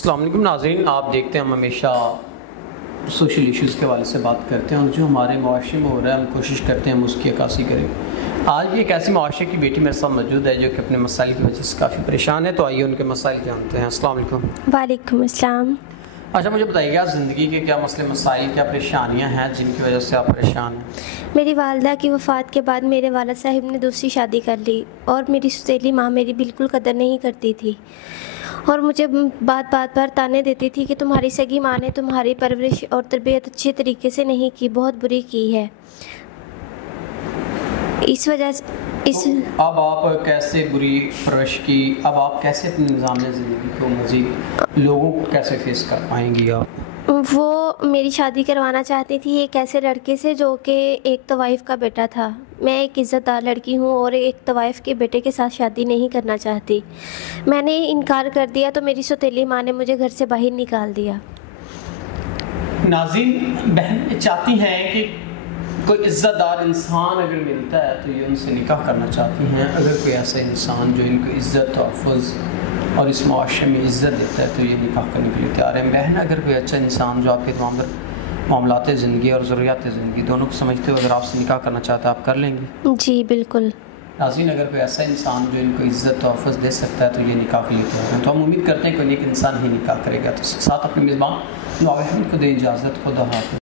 السلام علیکم ناظرین، آپ دیکھتے ہیں ہم ہمیشہ سوشل ایشوز کے حوالے سے بات کرتے ہیں اور جو ہمارے معاشرے میں ہو رہا ہے ہم کوشش کرتے ہیں ہم اس کی عکاسی کریں۔ آج بھی ایک ایسی معاشرے کی بیٹی میرے ساتھ موجود ہے جو کہ اپنے مسائل کی وجہ سے کافی پریشان ہے، تو آئیے ان کے مسائل جانتے ہیں۔ السلام علیکم۔ وعلیکم السلام۔ اچھا، مجھے بتائیے گا زندگی کے کیا مسئلے مسائل، کیا پریشانیاں ہیں جن کی وجہ سے آپ پریشان ہیں؟ میری والدہ کی وفات کے بعد میرے والد صاحب نے دوسری شادی کر لی اور میری سوتیلی ماں میری بالکل قدر نہیں کرتی تھی اور مجھے بات بات پر تانے دیتی تھی کہ تمہاری سگی ماں نے تمہاری پرورش اور تربیت اچھے طریقے سے نہیں کی، بہت بری کی ہے۔ اس وجہ سے اب آپ کیسے بری پرورش کی، اب آپ کیسے اپنے نظام زندگی کو مزید لوگوں کو کیسے فیس کر پائیں گی آپ؟ وہ میری شادی کروانا چاہتی تھی ایک ایسے لڑکے سے جو کہ ایک طوائف کا بیٹا تھا۔ میں ایک عزت دار لڑکی ہوں اور ایک طوائف کے بیٹے کے ساتھ شادی نہیں کرنا چاہتی۔ میں نے انکار کر دیا تو میری سوتیلی ماں نے مجھے گھر سے باہر نکال دیا۔ ناظرین، بہن چاہتی ہیں کہ کوئی عزت دار انسان اگر ملتا ہے تو یہ ان سے نکاح کرنا چاہتی ہیں۔ اگر کوئی ایسا انسان جو ان کو عزت تحفظ اور اس معاشرے میں عزت دیتا ہے تو یہ نکاح کرنے کے لیے تیار ہیں۔ بہن، اگر کوئی اچھا انسان جو آپ کے تمام معاملات زندگی اور ضروریات زندگی دونوں کو سمجھتے ہوئے اگر آپ سے نکاح کرنا چاہتا ہے، آپ کر لیں گے؟ جی بالکل۔ ناظرین، اگر کوئی ایسا انسان جو ان کو عزت تحفظ دے سکتا ہے تو یہ نکاح کے لیے تیار ہیں۔ تو ہم امید کرتے ہیں کہ کوئی ایک انسان ہی نکاح کرے گا۔ تو ساتھ اپنے میزبان نواب احمد کو دیں اجازت۔ خدا حافظ۔